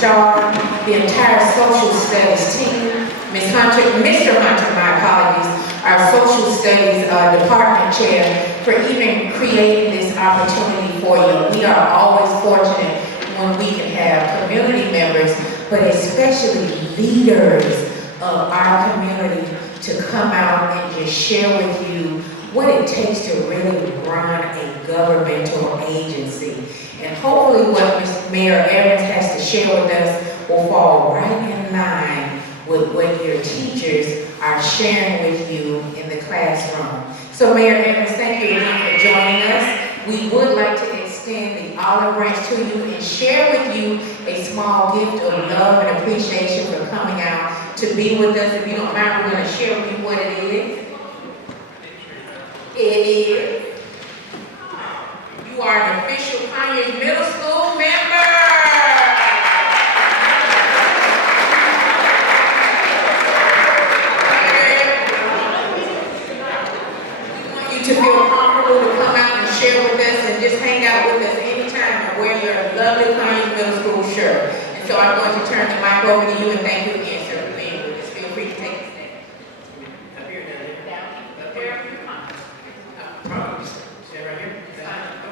Star, the entire social studies team, Mr. Hunter, my apologies, our social studies department chair, for even creating this opportunity for you. We are always fortunate when we can have community members, but especially leaders of our community to come out and just share with you what it takes to really run a governmental agency. And hopefully what Mayor Evans has to share with us will fall right in line with what your teachers are sharing with you in the classroom. So Mayor Evans, thank you again for joining us. We would like to extend the olive branch to you and share with you a small gift of love and appreciation for coming out to be with us. If you don't mind, we're going to share with you what it is. It is. You are an official Conyers Middle School member. We want you to feel comfortable to come out and share with us and just hang out with us anytime and wear your lovely Conyers Middle School shirt. And so I'm going to turn the mic over to you and thank you again, sir, for being with us. Feel free to take a stand. Up here, down here? Down, wherever you want. Probably stand right here.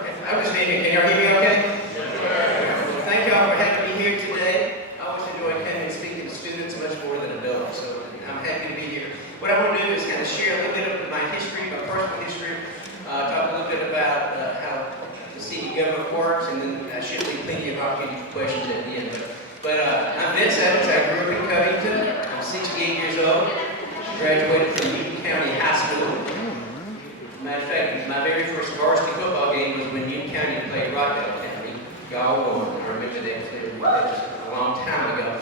Okay. I was thinking, can y'all hear me okay? Well, thank y'all for having me here today. I always enjoy coming and speaking to students much more than adults, so I'm happy to be here. What I want to do is kind of share a little bit of my history, my personal history, talk a little bit about how the city government works, and then I should leave plenty of opportunity for questions at the end. But I'm Vince Evans. I grew up in Covington. I'm 68 years old. Graduated from Newton County High School. Matter of fact, my very first varsity football game was when Newton County played Rockdale County. Y'all won. I remember that was a long time ago.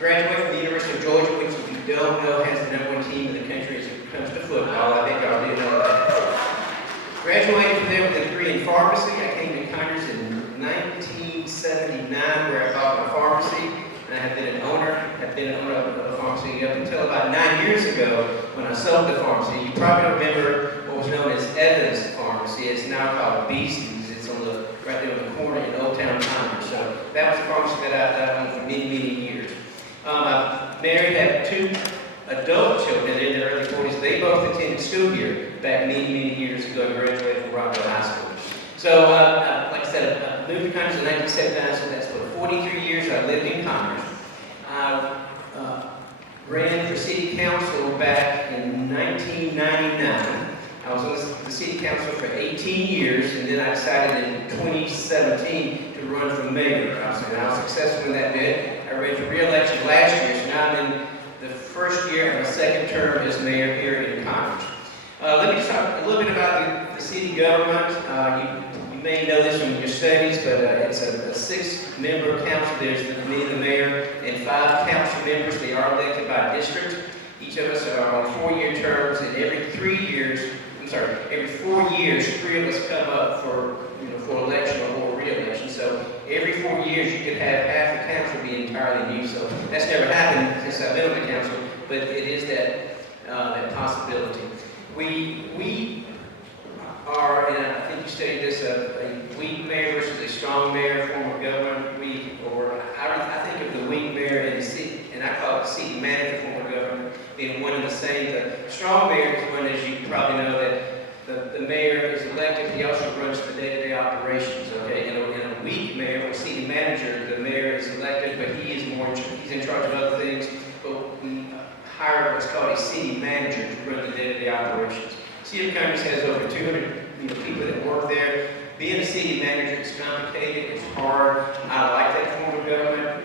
Graduated from the University of Georgia, which, if you don't know, has the #1 team in the country as it comes to football. I think y'all do know that. Graduated from there with a degree in pharmacy. I came to Conyers in 1979, where I bought my pharmacy. And I have been an owner of a pharmacy up until about 9 years ago when I sold the pharmacy. You probably remember what was known as Evans Pharmacy. It's now called Beasties. It's on the right there on the corner in Old Town Conyers. So that was a pharmacy that I owned for many, many years. I married, have 2 adult children in their early 40s. They both attended school here back many, many years ago and graduated from Rockdale High School. So, like I said, I moved to Conyers in 1979, so that's for 43 years I lived in Conyers. I ran for city council back in 1999. I was on the city council for 18 years, and then I decided in 2017 to run for mayor. I was successful in that bid. I ran for re-election last year, so now I'm in the first year of my second term as mayor here in Conyers. Let me just talk a little bit about the city government. You may know this from your studies, but it's a 6-member council. There's me, the mayor, and 5 council members. They are elected by district. Each of us are on 4-year terms, and every 4 years, 3 of us come up for election or re-election. So every 4 years, you could have half the council be entirely new. So that's never happened since I've been on the council, but it is that possibility. We are, and I think you stated this, a weak mayor versus a strong mayor form of government. I think of the weak mayor and I call it the city manager form of government being one and the same. The strong mayor is one, as you probably know, that the mayor is elected. He also runs the day-to-day operations. Okay, in a weak mayor or city manager, the mayor is elected, but he's in charge of other things. But we hire what's called a city manager to run the day-to-day operations. City of Conyers has over 200 people that work there. Being a city manager is complicated, it's hard. I like that form of government.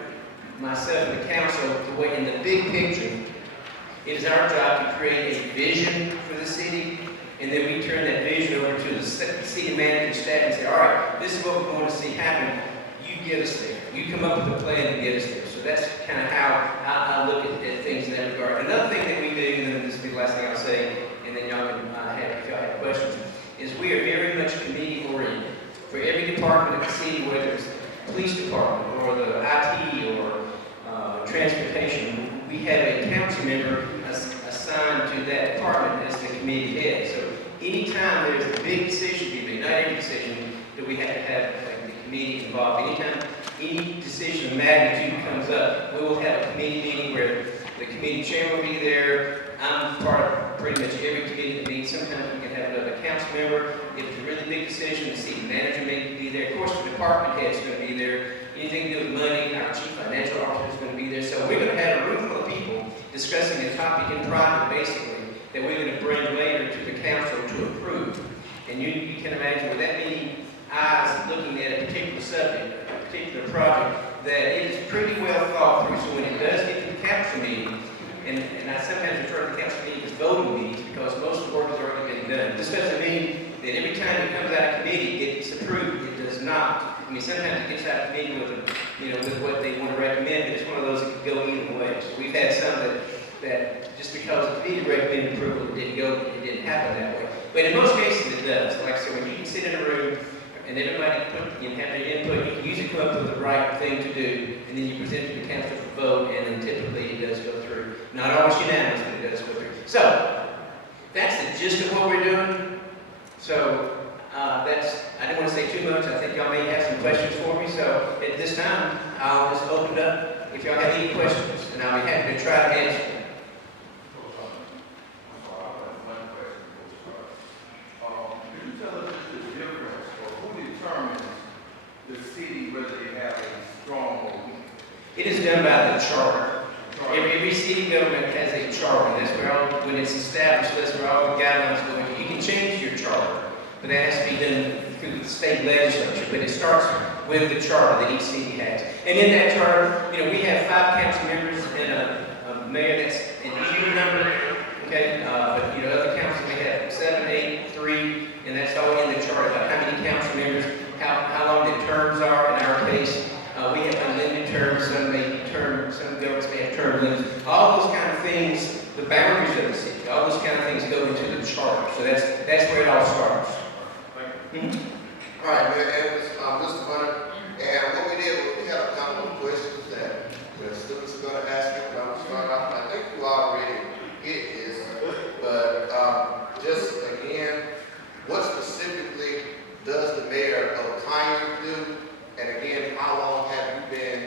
Myself and the council, the way in the big picture, it is our job to create a vision for the city, and then we turn that vision over to the city manager staff and say, all right, this is what we want to see happen. You get us there. You come up with a plan to get us there. So that's kind of how I look at things in that regard. Another thing that we do, and then this will be the last thing I'll say, and then y'all can if y'all have questions, is we are very much committee oriented. For every department of the city, whether it's the police department or the IT or transportation, we have a council member assigned to that department as the committee head. So anytime there's a big decision to be made, not every decision, that we have to have the committee involved. Anytime any decision decision of magnitude comes up, we will have a committee meeting where the committee chair will be there. I'm part of pretty much every committee that meets. Sometimes we can have another council member. If it's a really big decision, the city manager may be there. Of course, the department head's going to be there. Anything to do with money, our chief financial officer is going to be there. So we're going to have a room full of people discussing a topic in private, basically, that we're going to bring later to the council to approve. And you can imagine with that many eyes looking at a particular subject, a particular project, that it is pretty well thought through. So when it does get to the council meeting, and I sometimes refer to the council meeting as voting meetings because most of the work has already been done. This doesn't mean that every time it comes out of committee, it's approved. It does not. I mean, sometimes it gets out of committee with what they want to recommend, but it's one of those that can go either way. So we've had some that just because the committee recommended approval, it didn't happen that way. But in most cases, it does. Like I said, when you can sit in a room and everybody have their input, you can usually come up with the right thing to do, and then you present it to the council for vote, and then typically it does go through. Not always unanimous, but it does go through. So, that's the gist of what we're doing. So, I didn't want to say too much. I think y'all may have some questions for me. So, at this time, I'll just open it up if y'all have any questions, and I'll be happy to try to answer them. It is done by the charter. Every city government has a charter. That's where when it's established, that's where all the guidelines go into. You can change your charter, but that has to be done through the state legislature. But it starts with the charter that each city has. And in that charter, we have 5 council members and a mayor. That's an even number. Okay, but other councils we have 7, 8, 3, and that's all in the charter about how many council members, how long the terms are. In our case, we have unlimited terms. Some governments may have term limits. All those kind of things, the boundaries of the city, all those kind of things go into the charter. So that's where it all starts. All right, and Mr. Hunter, and what we did was we had a couple of questions that the students are going to ask you, but I'm going to start off. I think you already get this, but just again, what specifically does the mayor of Conyers do? And again, how long have you been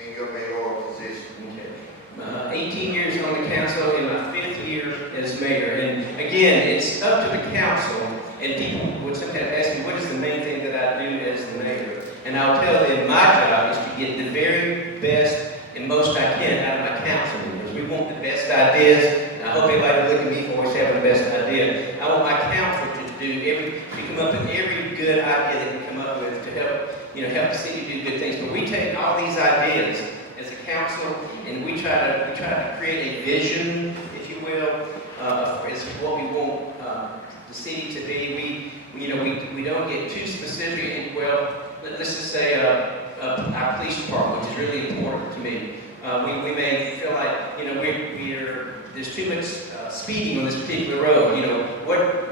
in your mayoral position? Okay. 18 years on the council, in my 5th year as mayor. And again, it's up to the council, and people would sometimes ask me, what is the main thing that I do as the mayor? And I'll tell them my job is to get the very best and most I can out of my council members. We want the best ideas, and I hope everybody look at me for always having the best idea. I want my council to come up with every good idea that we come up with to help the city do good things. But we take all these ideas as a council, and we try to create a vision, if you will, as what we want the city to be. We don't get too specific. And well, let's just say our police department, which is really important to me. We may feel like there's too much speeding on this particular road. What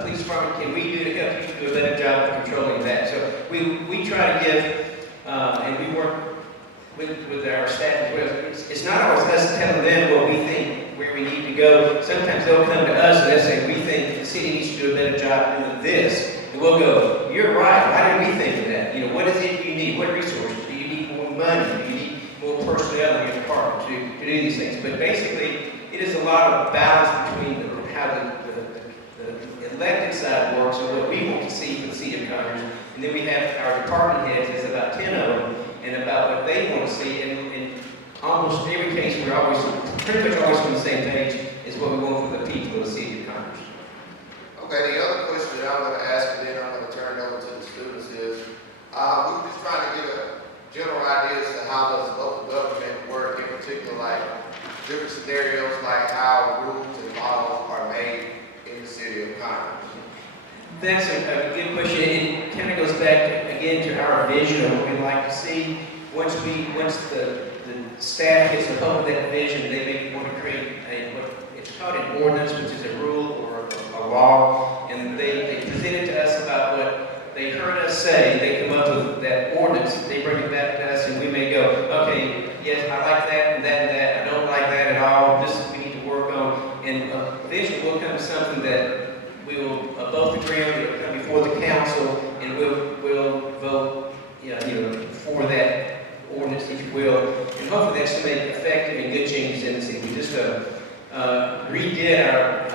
police department can we do to help you do a better job of controlling that? So we try to give, and we work with our staff as well. It's not always us telling them what we think, where we need to go. Sometimes they'll come to us and they'll say, we think the city needs to do a better job doing this. And we'll go, you're right, why didn't we think of that? What is it you need? What resources? Do you need more money? Do you need more personnel in your department to do these things? But basically, it is a lot of balance between how the elected side works and what we want to see for the city of Conyers. And then we have our department heads, there's about 10 of them, and about what they want to see. And in almost every case, we're pretty much always on the same page as what we want for the people of the city of Conyers. Okay, the other question that I'm going to ask, and then I'm going to turn it over to the students is, we're just trying to get a general idea as to how does local government work, in particular, like different scenarios, like how rules and laws are made in the city of Conyers. That's a good question. It kind of goes back again to our vision of what we'd like to see. Once the staff gets a hold of that vision, they may want to create it's called an ordinance, which is a rule or a law, and they present it to us about what they heard us say. They come up with that ordinance, they bring it back to us, and we may go, okay, yes, I like that and that and that. I don't like that at all. This is we need to work on, and eventually we'll come to something that we will both agree on. It will come before the council, and we'll vote, for that ordinance will, and hopefully that's to make effective and good changes in the city. We just redid our, I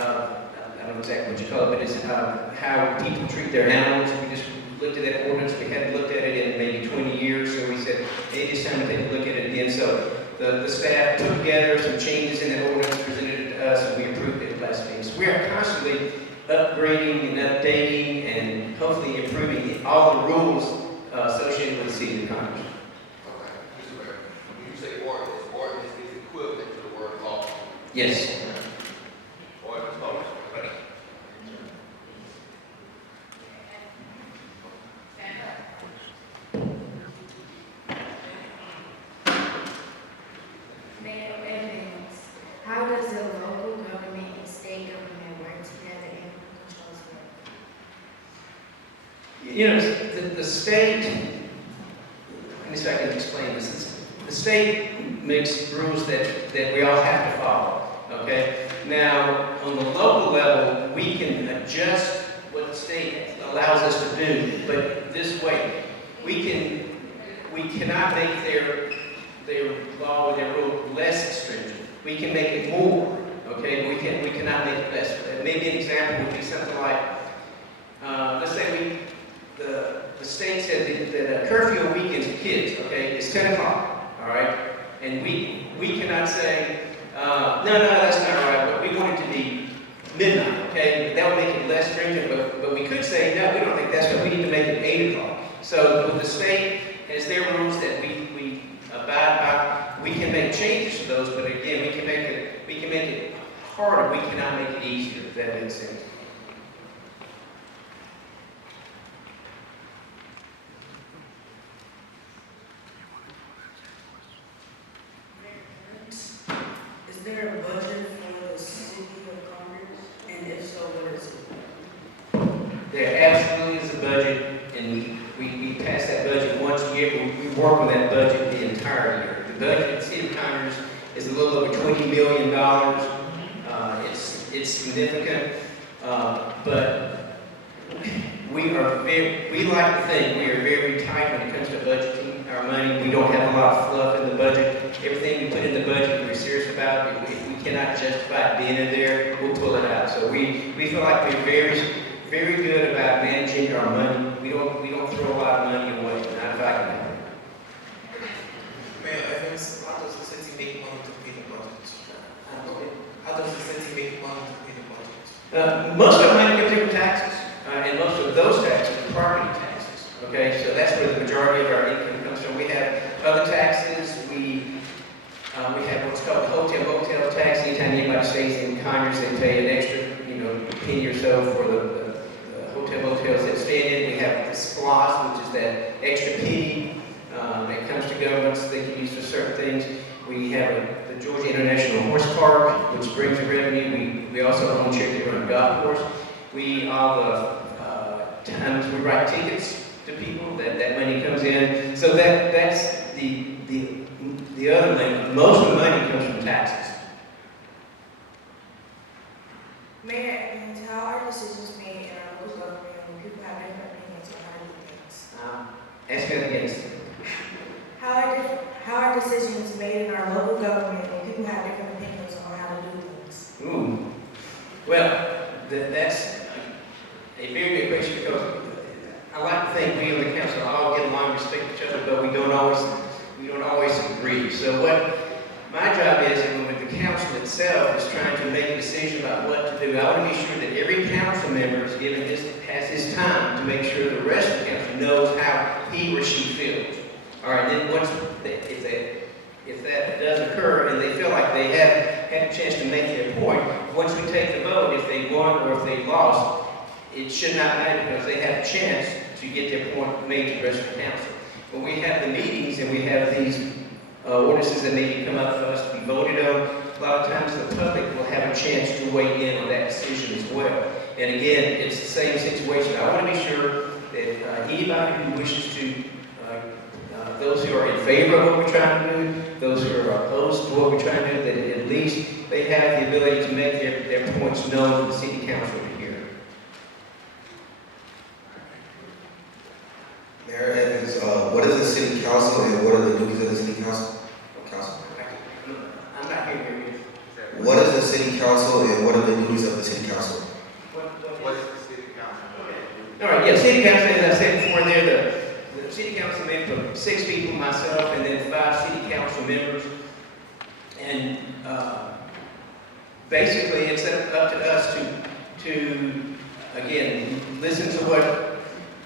don't know exactly what you call it, but it's how people treat their animals. We just looked at that ordinance. We hadn't looked at it in maybe 20 years, so we said, maybe it's time to take a look at it again. So the staff took together some changes in that ordinance, presented it to us, and we approved it last meeting. So we are constantly upgrading and updating and hopefully improving all the rules associated with the city of Conyers. Okay, Mr. Mayor, when you say ordinance is equivalent to the word law. Yes. Ordinance, law. Mayor Evans, how does the local government and state government work together in control work? You know, the state, let me see if I can explain this. The state makes rules that we all have to follow, okay? Now, on the local level, we can adjust what the state allows us to do, but this way, we cannot make their law or their rule less stringent. We can make it more, okay? We cannot make it less. Maybe an example would be something like, let's say the state said that a curfew on weekends for kids, okay, is 10 o'clock, all right? And we cannot say, no, that's not right, but we want it to be midnight, okay? That would make it less stringent, but we could say, no, we don't think that's right, we need to make it 8 o'clock. So the state has their rules that we abide by. We can make changes to those, but again, we can make it harder, we cannot make it easier, if that makes sense. Is there a budget for the city of Conyers? And if so, what is it? There absolutely is a budget, and we pass that budget once a year, but we work on that budget the entire year. The budget in the city of Conyers is a little over $20 million. It's significant, but we like to think we are very tight when it comes to budgeting our money. We don't have a lot of fluff in the budget. Everything we put in the budget, we're serious about. If we cannot justify it being in there, we'll pull it out. So we feel like we're very good about managing our money. We don't throw a lot of money away. Not if I can help it. Mayor Evans, how does the city make money to pay the budget? How does the city make money to pay the budget? Most of the money comes in from taxes, and most of those taxes are property taxes. Okay, so that's where the majority of our income comes from. We have other taxes. We have what's called hotel tax. Anytime anybody stays in Conyers, they pay an extra, penny or so for the hotels that stay in. We have the SPLOS, which is that extra penny that comes to governments that they can use for certain things. We have the Georgia International Horse Park, which brings revenue. We also own Cherokee Run Golf Course. All the times we write tickets to people, that money comes in. So that's the other thing. Most of the money comes from taxes. Mayor Evans, how are decisions made in our local government when people have different opinions on how to do things? Ask me that again. How are decisions made in our local government when people have different opinions on how to do things? Ooh. Well, that's a very good question, because I like to think we on the council all get along, respect each other, but we don't always agree. So what my job is, and when the council itself is trying to make a decision about what to do, I want to be sure that every council member has his time to make sure the rest of the council knows how he or she feels. All right, then if that does occur and they feel like they have had a chance to make their point, once we take the vote, if they won or if they lost, it should not matter, because they have a chance to get their point made to the rest of the council. When we have the meetings and we have these ordinances that maybe come up for us to be voted on, a lot of times the public will have a chance to weigh in on that decision as well. And again, it's the same situation. I want to be sure that anybody who wishes to, those who are in favor of what we're trying to do, those who are opposed to what we're trying to do, that at least they have the ability to make their points known to the city council to hear. Mayor Evans, what is the city council and what are the duties of the city council? council and what are the duties of the city council? What is the city council? All right, yeah, city council, as I said before, the city council made up of 6 people, myself, and then 5 city council members. And basically, it's up to us to again, listen to what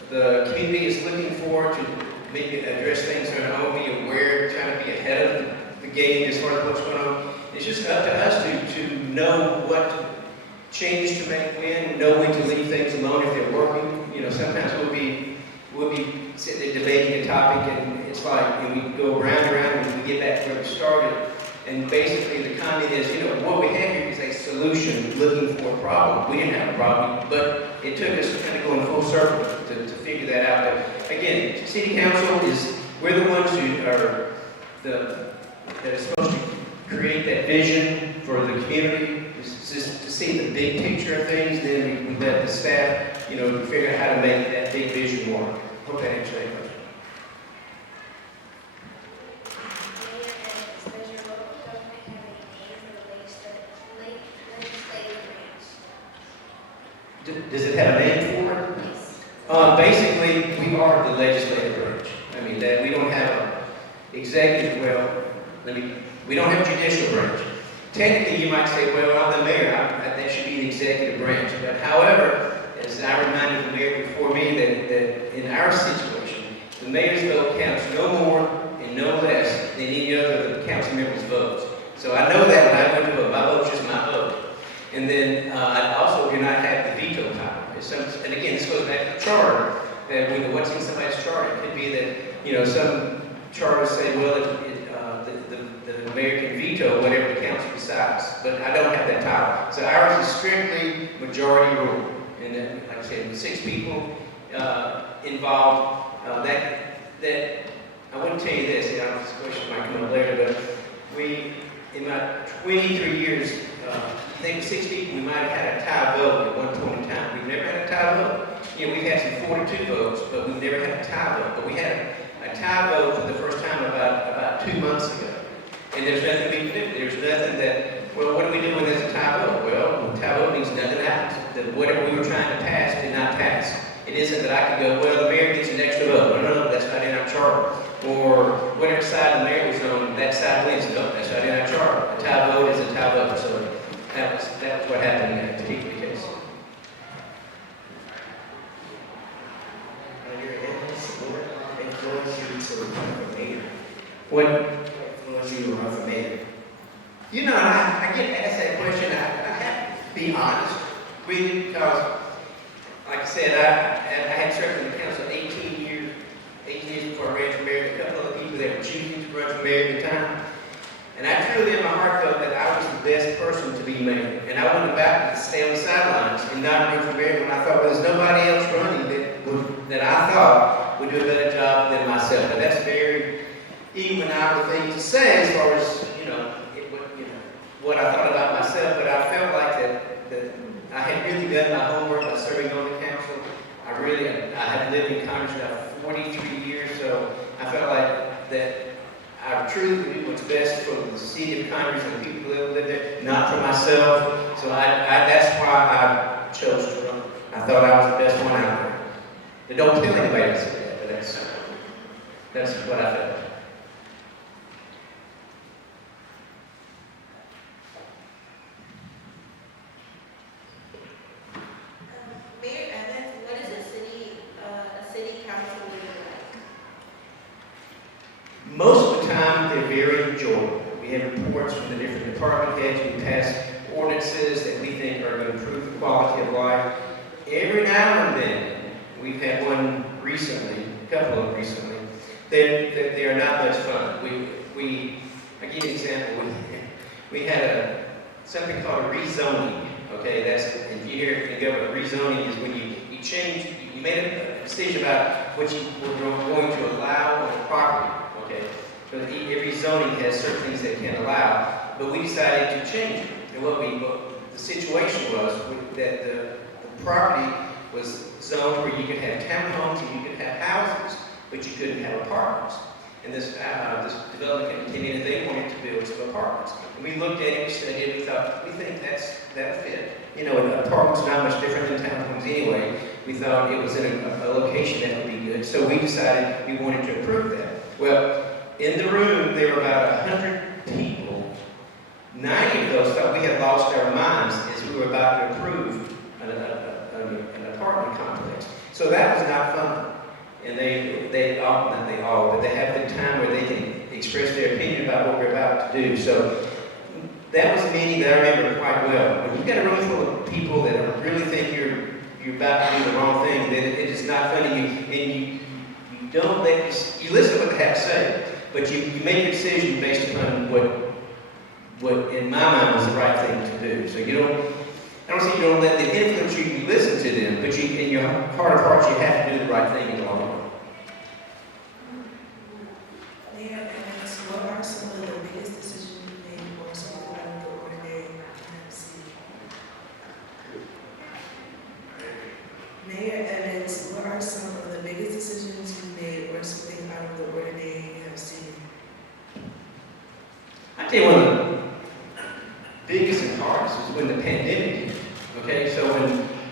the community is looking for, to maybe address things that are be aware, trying to be ahead of the game as far as what's going on. It's just up to us to know what changes to make when, know when to leave things alone if they're working. You know, sometimes we'll be sitting there debating a topic, and it's like, and we go round and round, and we get back to where we started. And basically the comment is, you know, what we have here is a solution looking for a problem. We didn't have a problem, but it took us kind of going full circle to figure that out. But again, city council we're the ones who are that are supposed to create that vision for the community, just to see the big picture of things. Then we let the staff, you know, figure out how to make that big vision work. Hope that answers that question. Does it have a name for it? Basically, we are the legislative branch. I mean, that we don't have an executive, we don't have a judicial branch. Technically, you might say, well, I'm the mayor, that should be the executive branch. But however, as I reminded the mayor before me, that in our situation, the mayor's vote counts no more and no less than any other of the council members' votes. So I know that when I go to vote, my vote's just my vote. And then I also do not have the veto power. And again, this goes back to the charter. That we know what's in somebody's charter. It could be that, you know, some charters say, well, the mayor can veto whatever the council decides. But I don't have that power. So ours is strictly majority rule. And then, like I said, 6 people involved. That I wouldn't tell you this. I don't know if this question might come up later, but in my 23 years. I think with 6 people, we might have had a tie vote at one point in time. We've never had a tie vote. You know, we've had some 42 votes, but we've never had a tie vote. But we had a tie vote for the first time about 2 months ago. And there's nothing we can do. There's nothing that, well, what do we do when there's a tie vote? Well, a tie vote means nothing happens. That whatever we were trying to pass did not pass. It isn't that I can go, well, the mayor gets an extra vote. No, that's not in our charter. Or whatever side the mayor was on, that side wins. No, that's not in our charter. A tie vote is a tie vote. So that was what happened in that particular case. Your what influenced you to run for mayor? What Influenced you to run for mayor? You know, I get asked that question. I have to be honest with you because, like I said, I had served in the council 18 years before I ran for mayor. A couple of the people that were choosing to run for mayor at the time. And I truly in my heart felt that I was the best person to be mayor. And I wasn't about to stay on the sidelines and not run for mayor when I thought, well, there's nobody else running that I thought would do a better job than myself. And that's a very egotistical thing to say as far as, what I thought about myself. But I felt like that I had really done my homework by serving on the council. I have lived in Conyers now 43 years, so I felt like that I truly do what's best for the city of Conyers and the people that live there, not for myself. So that's why I chose to run. I thought I was the best one out there. But don't tell anybody I said that, but that's what I felt. Mayor Evans, what is a city council meeting like? Most of the time, they're very enjoyable. We have reports from the different department heads. We pass ordinances that we think are going to improve the quality of life. Every now and then, we've had one recently, a couple of them recently, that they are not much fun. I'll give you an example. We had something called a rezoning. Okay, that's, if you hear it in government, rezoning is when you made a decision about what you were going to allow on the property. Okay, but every zoning has certain things that can allow, but we decided to change it. And what the situation was that the property was zoned where you could have townhomes and you could have houses, but you couldn't have apartments. And this development came in and they wanted to build some residential apartments. And we looked at it, we studied it, we thought, we think that'll fit. You know, an apartment's not much different than townhomes anyway. We thought it was in a location that would be good. So we decided we wanted to approve that. Well, in the room, there were about 100 people. 90 of those thought we had lost our minds as we were about to approve an apartment complex. So that was not fun. And not they all, but they have the time where they can express their opinion about what we're about to do. So that was a meeting that I remember quite well. When you've got a room full of people that really think you're about to do the wrong thing, then it is not fun, and you don't you listen to what they have to say, but you make a decision based upon what in my mind was the right thing to do. So I don't say you don't let them influence you, you listen to them, but in your heart of hearts, you have to do the right thing in the long run. Mayor, what are some of the biggest decisions you made or something out of the ordinary you have seen? Mayor Evans, what are some of the biggest decisions you made or something out of the ordinary you have seen? I tell you, one of the biggest and hardest is when the pandemic hit. Okay, so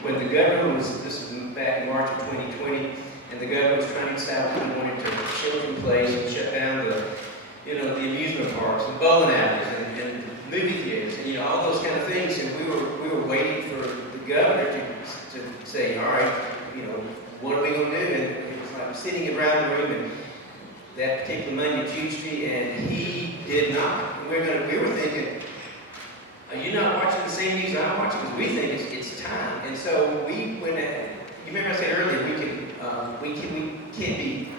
when the governor this is back in March of 2020, and the governor was trying to decide when he wanted to shelter in place and shut down the amusement parks and bowling alleys and movie theaters and all those kind of things, and we were waiting for the governor to say, all right, what are we going to do? And it was like sitting around the room and that particular Monday, Tuesday, and he did not. We were thinking, are you not watching the same news I'm watching? Because we think it's time. And so we went ahead. You remember I said earlier, we can be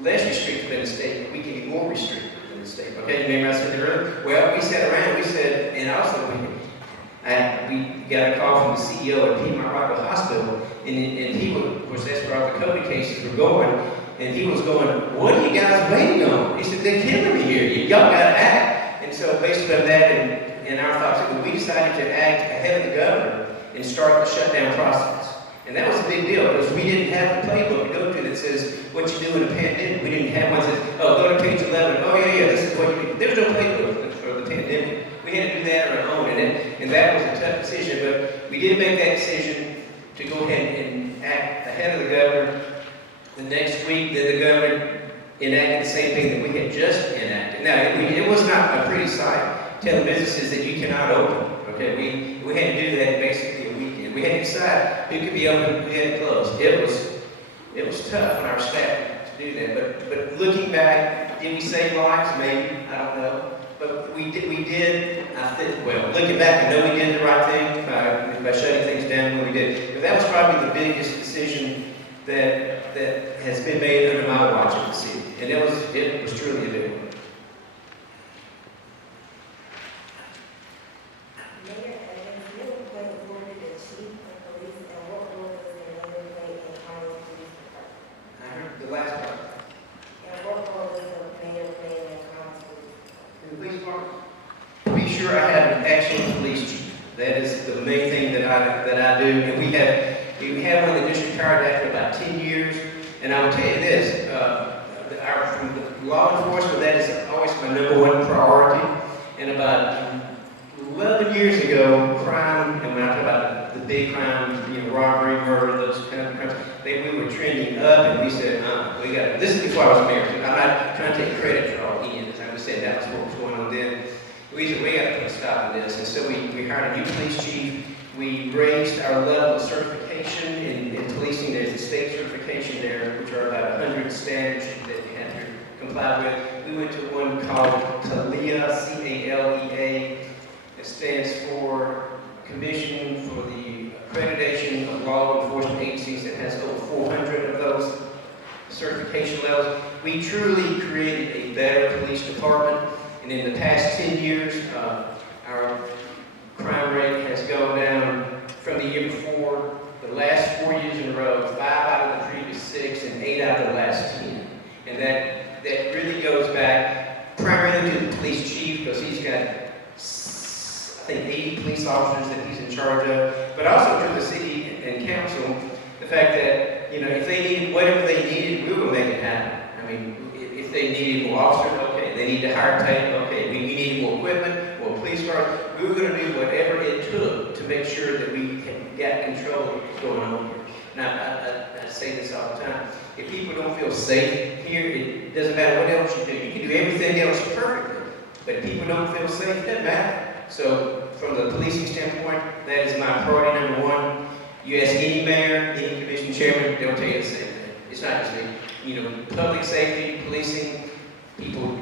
less restrictive than the state, but we can be more restrictive than the state. Okay, you remember I said that earlier? Well, we sat around, and also we got a call from the CEO at Piedmont Rockville Hospital, and he was, of course, that's where all the COVID cases were going, and he was going, what are you guys waiting on? He said, they're killing me here. Y'all got to act. And so based on that, and our thoughts, we decided to act ahead of the governor and start the shutdown process. And that was a big deal because we didn't have the playbook to go to that says what you do in a pandemic. We didn't have one that says, oh, go to page 11. Oh, yeah, this is what you do. There was no playbook for the pandemic. We had to do that on our own, and that was a tough decision. But we did make that decision to go ahead and act ahead of the governor. The next week, then the governor enacted the same thing that we had just enacted. Now, it was not a pretty sight telling businesses that you cannot open. Okay, we had to do that basically a weekend. We had to decide who could be open, who had to close. It was tough on our staff to do that. But looking back, did we save lives? Maybe, I don't know. But we did. I think. Well, looking back, I know we did the right thing by shutting things down when we did. But that was probably the biggest decision that has been made under my watch of the city, and it was truly a big one. Mayor Evans, you were appointed the chief of police, and what role does the mayor play in Conyers Police Department? I heard the last part. And what role does the mayor play in Conyers Police Department? In the police department, to be sure I have an excellent police chief. That is the main thing that I do, and we have one that just retired after about 10 years. And I will tell you this, from the law enforcement, that is always my #1 priority. And about 11 years ago, crime, and when I talk about the big crime, robbery, murder, those kind of crimes, we were trending up, and we said, we got this is before I was mayor. I'm not trying to take credit for all Ian. As I said, that was what was going on then. We said, we got to put a stop to this. And so we hired a new police chief. We raised our level of certification in policing. There's a state certification there, which are about 100 standards that you have to comply with. We went to one called CALEA, C-A-L-E-A. It stands for Commission for the Accreditation of Law Enforcement Agencies. That has over 400 of those certification levels. We truly created a better police department. And in the past 10 years, our crime rate has gone down from the year before, the last 4 years in a row, 5 out of the previous 6 and 8 out of the last 10. And that really goes back primarily to the police chief, because he's got, I think, 80 police officers that he's in charge of, but also to the city and council, the fact that, if they needed whatever they needed, we will make it happen. I mean, if they needed more officers, okay. They need to hire tank, okay. We needed more equipment. far as, we were gonna do whatever it took to make sure that we got control of what's going on here. And I say this all the time. If people don't feel safe here, it doesn't matter what else you do. You can do everything else perfectly, but if people don't feel safe, it doesn't matter. So from the policing standpoint, that is my priority number one. You ask any mayor, any commission chairman, they'll tell you the same thing. It's not just me. You know, public safety, policing, people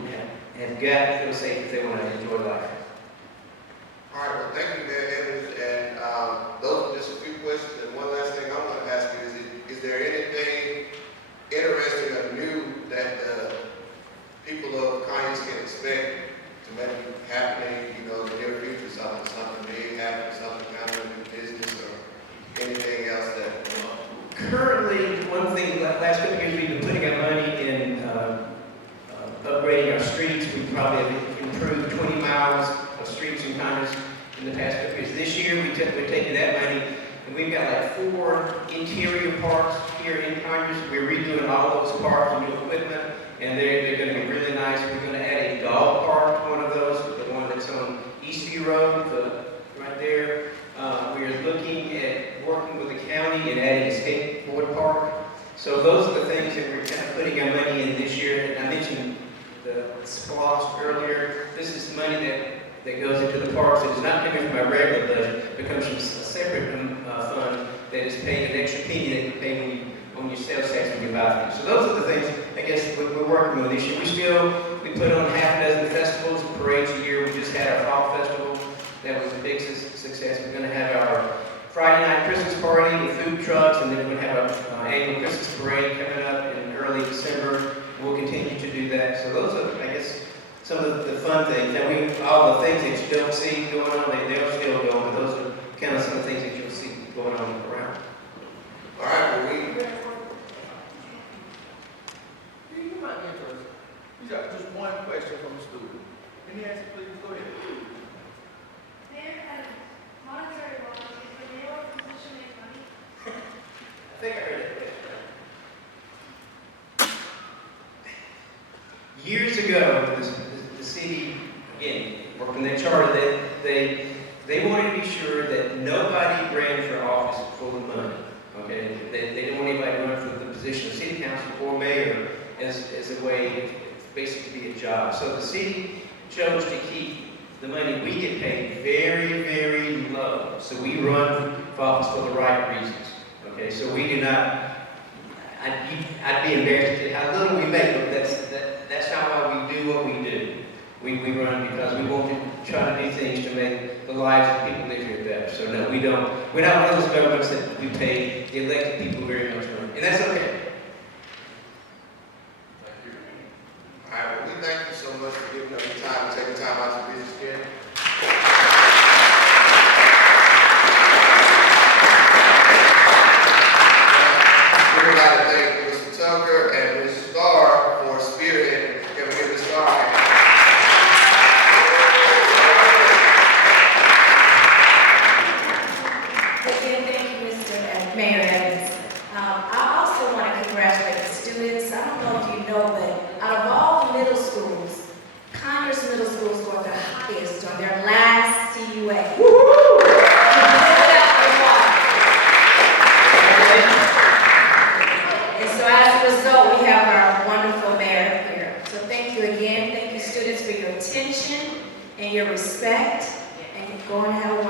have got to feel safe if they want to enjoy life. All right, well, thank you, Mayor Evans, and those are just a few questions, and one last thing I want to ask you is there anything interesting or new that the people of Conyers can expect to maybe happening, you know, in the near future, something big happening, something kind of in business, or anything else that, Currently, one thing, last couple of years, we've been putting our money in upgrading our streets. We probably have improved 20 miles of streets in Conyers in the past couple of years. This year, we're taking that money, and we've got like 4 interior parks here in Conyers. We're redoing all those parks with new equipment, and they're going to be really nice. We're going to add a dog park to one of those, the one that's on Eastview Road, right there. We're looking at working with the county and adding a skateboard park. So those are the things that we're kind of putting our money in this year. And I mentioned the SPLOST earlier. This is money that goes into the parks. It is not coming from our regular budget. It comes from a separate fund that is paid an extra penny that you pay on your sales tax when you buy things. So those are the things, I guess, we're working on this year. We put on half a dozen festivals and parades a year. We just had our fall festival. That was a big success. We're going to have our Friday night Christmas party with food trucks, and then we're going to have our annual Christmas parade coming up in early December. We'll continue to do that. So those are, I guess, some of the fun things. Now, all the things that you don't see going on, they'll still go on. Those are kind of some of the things that you'll see going on around. all right, well, You might be interested. We got just one question from the student. Can you answer, please? Go ahead. Monetary law, is the mayor position make money? I think I heard that question. Years ago, the city, again, working their charter, they wanted to be sure that nobody ran for office for the money. Okay, they didn't want anybody to run for the position of city council or mayor as a way, basically, to be a job. So the city chose to keep the money we get paid very, very low. So we run for office for the right reasons. Okay, so we do not. I'd be embarrassed at how little we make, but that's not why we do what we do. We run because we want to try to do things to make the lives of people live here better. So no, we don't. We're not one of those governments that we pay the elected people very much money, and that's okay. thank you. All right, well, we thank you so much for giving up your time and taking time out to be here. We'd like to thank Mr. Tucker and Ms. Starr for spearheading. Can we give Ms. Starr a hand? Again, thank you, Mr. Mayor Evans. I also want to congratulate the students. I don't know if you know, but out of all the middle schools, Conyers Middle School scored the highest on their last CUA. And so as a result, we have our wonderful mayor here. So thank you again. Thank you, students, for your attention and your respect. And go and have a wonderful